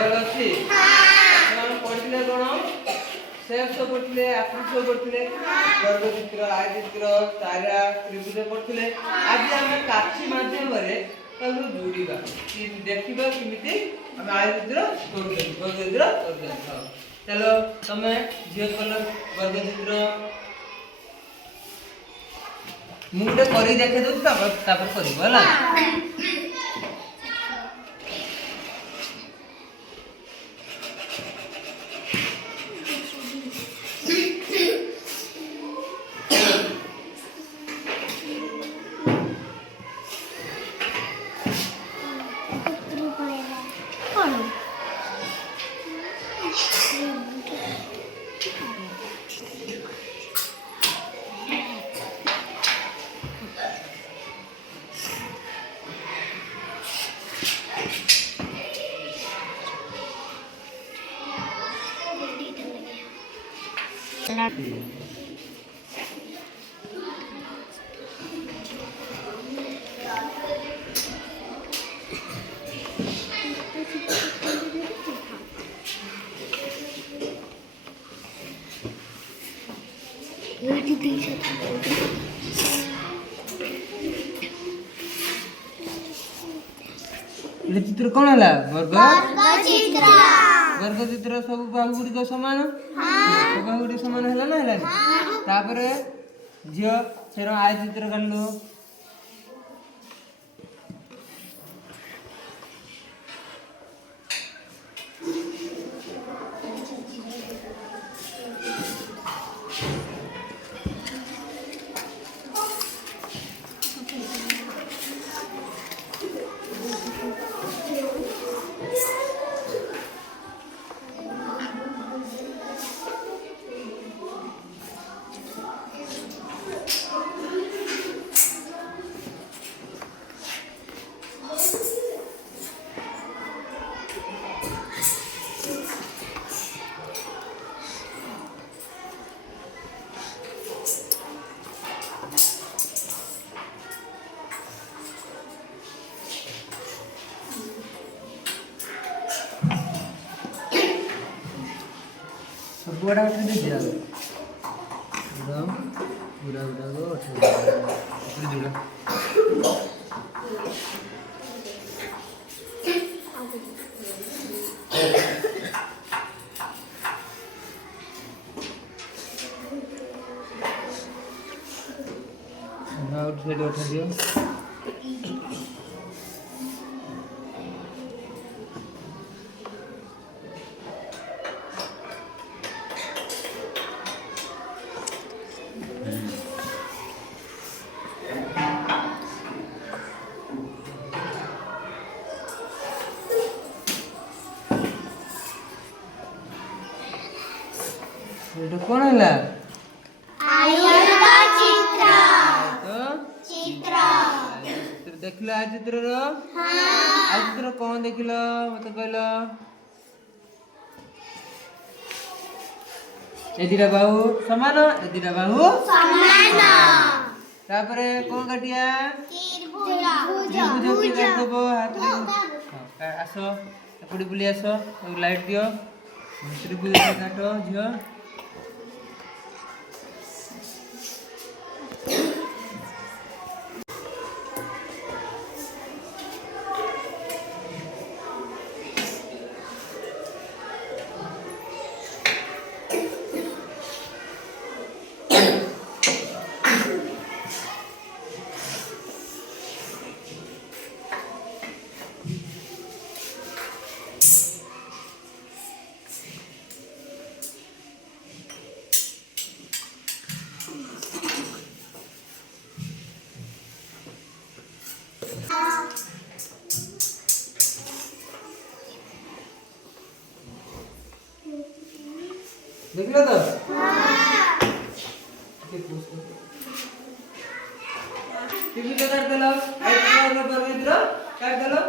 बराबर अच्छी हम पढ़िले कोन शेष पढ़िले आकृति पढ़िले वर्ग चित्र आय चित्र तारा त्रिभुज पढ़िले आज हम काठी माध्यम रे ताकू जोड़ीबा कि देखिबा किमिति हम आय चित्र करूछन वर्ग चित्र करूछन चलो तमे जे कलर वर्ग चित्र मुंडे करी देखे दो तापर करिबो हला चित्र कौन है वर्ग चित्र सब बाहु गुड़ी को समान बाहु गुड़ी समान है ना है तापर झियो सेर आय चित्र काढलो बड़ा उठे दे दिया पूरा पूरा पूरा को उठे ऊपर जुड़ा आउट साइड उठा दियो এটা কোন হলা आयुर्वेद चित्र तो चित्र चित्र देखलो आ चित्र रो हां आ चित्र कोन देखलो मते कहलो एदिरा बाहु समान एदिरा बाहु समान तापरे कोन काटिया त्रिभुज त्रिभुज की काटबो हाथ आसो एपडी बुली आसो लाइट दियो त्रिभुज की काटो जियो देखलो तो हां टीवी तो काट देलो आई पर इधर काट देलो